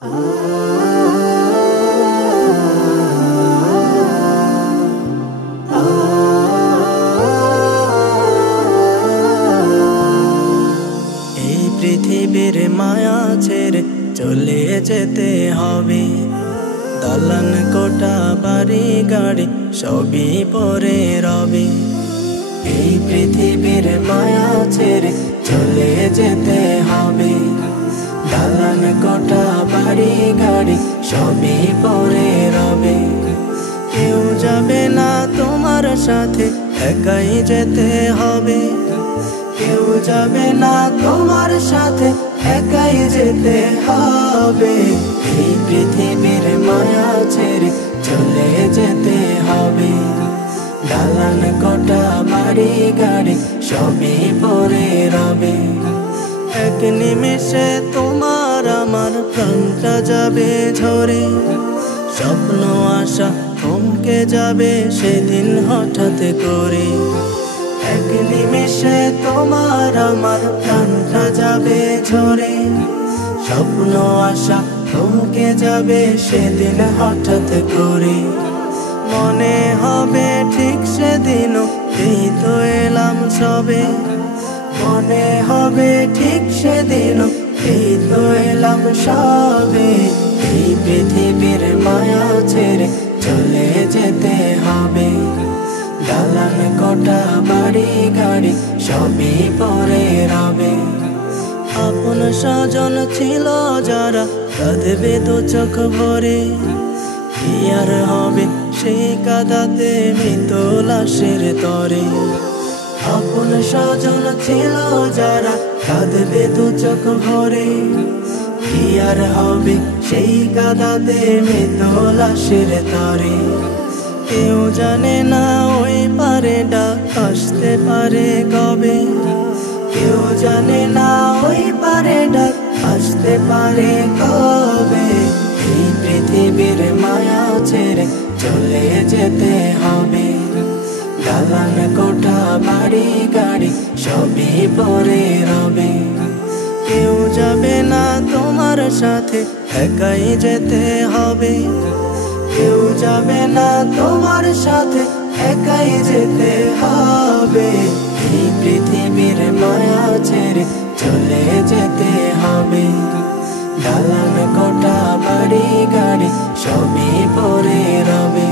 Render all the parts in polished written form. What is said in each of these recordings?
পৃথিবীর মায়া ছেড়ে চলে যেতে হবে। দালান কোঠা বাড়ি গাড়ি সবই পরে রবে। এই পৃথিবীর মায়া ছেড়ে চলে যেতে হবে। দালান কোঠা বাড়ি গাড়ি সবই পরে রবে। কেউ যাবে না তোমার সাথে, একাই যেতে হবে। কেউ যাবে না তোমার সাথে, একাই যেতে হবে। এই পৃথিবীর মায়া ছেড়ে চলে যেতে হবে। দালান কোঠা বাড়ি গাড়ি সবই পরে রবে। এক নিমেষে তোমার আমার প্রাণটা যাবে ঝরে। স্বপ্ন আশা থমকে যাবে সেদিন হঠাৎ করে। এক নিমেষে তোমার আমার প্রাণটা যাবে ঝরে। স্বপ্ন আশা থমকে যাবে সেদিন হঠাৎ করে। মনে হবে ঠিক সেদিনও এই তো এলাম সবে। মনে হবে ঠিক সেদিনও এই তো এলাম সবে। এই পৃথিবীর মায়া ছেড়ে চলে যেতে হবে। দালান কোঠা বাড়ি গাড়ি সবই পরে রবে। আপন স্বজন ছিল যারা কাঁদবে দু চোখ ভরে। কি আর হবে সেই কাঁদাতে মৃত লাশের তরে। আপন স্বজন ছিল যারা কাঁদবে দু চোখ ভরে। কি আর হবে সেই কাঁদাতে মৃত লাশের তরে। কেউ জানে না ওই পারে ডাক আসতে পারে কবে। কেউ জানে না ওই পারে ডাক আসতে পারে কবে। এই পৃথিবীর মায়া ছেড়ে চলে যেতে হবে। দালান কোঠা বাড়ি গাড়ি সবই পরে রবে। কেউ যাবে না তোমার সাথে, একাই যেতে হবে। কেউ যাবে না তোমার সাথে, একাই যেতে হবে। এই পৃথিবীর মায়া ছেড়ে চলে যেতে হবে। দালান কোঠা বাড়ি গাড়ি সবই পরে রবে।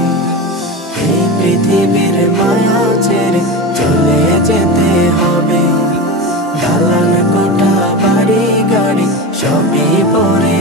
এই পৃথিবীর মায়া ছেড়ে চলে যেতে হবে। দালান কোঠা বাড়ি গাড়ি সবই পরে